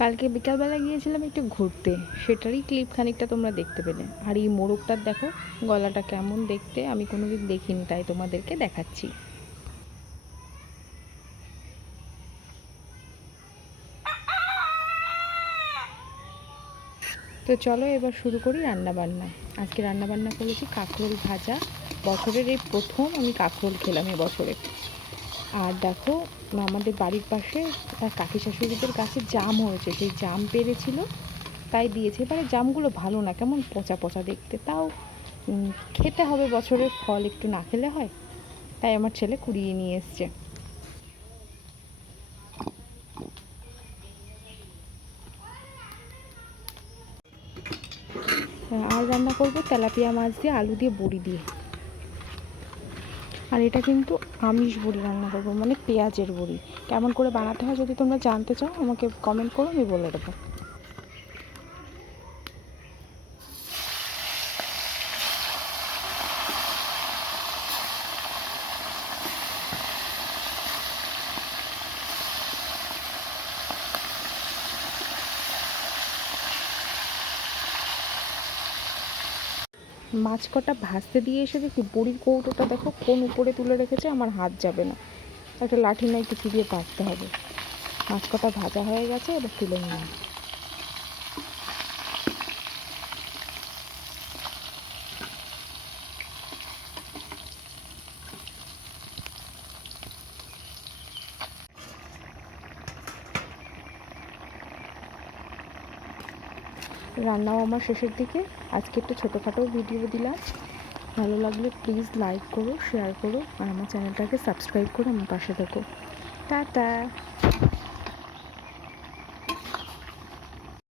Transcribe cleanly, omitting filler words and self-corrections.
কালকে বিকালবেলা গিয়েছিলাম একটু ঘুরতে, সেটারই ক্লিপ খানিকটা তোমরা দেখতে পেলে। আর এই মোরগটার দেখো গলাটা কেমন দেখতে, আমি কোনোদিন দেখিনি, তাই তোমাদেরকে দেখাচ্ছি। তো চলো এবার শুরু করি রান্নাবান্না। আজকে রান্নাবান্না করেছি কাঁকরোল ভাজা। বছরের এই প্রথম আমি কাঁকরোল খেলাম এবছরে। আর দেখো, আমাদের বাড়ির পাশে তার কাকি শাশুড়িদের গাছে জাম হয়েছে, সেই জাম পেড়েছিল, তাই দিয়েছে। এবারে জামগুলো ভালো না, কেমন পচা পচা দেখতে, তাও খেতে হবে, বছরের ফল একটু না খেলে হয়। তাই আমার ছেলে কুড়িয়ে নিয়ে এসছে। আর রান্না করবো তেলাপিয়া মাছ দিয়ে আলু দিয়ে বড়ি দিয়ে। আর এটা কিন্তু আমিষ বড়ি রান্না করবো, মানে পেঁয়াজের বড়ি। কেমন করে বানাতে হয় যদি তোমরা জানতে চাও আমাকে কমেন্ট করো, আমি বলে দেবো। মাছ কটা ভাজতে দিয়ে এসে দেখি বড়ির কৌটোটা দেখো কোন উপরে তুলে রেখেছে, আমার হাত যাবে না, একটা লাঠি নাই কিছু দিয়ে পারতে হবে। মাছ কটা ভাজা হয়ে গেছে, এবার তুলে নিলাম। রান্নাও আমার শেষের দিকে। আজকে একটু ছোটোখাটো ভিডিও দিলাম। ভালো লাগলে প্লিজ লাইক করো, শেয়ার করো, আর আমার চ্যানেলটাকে সাবস্ক্রাইব করো, আমার পাশে থেকো। টাটা।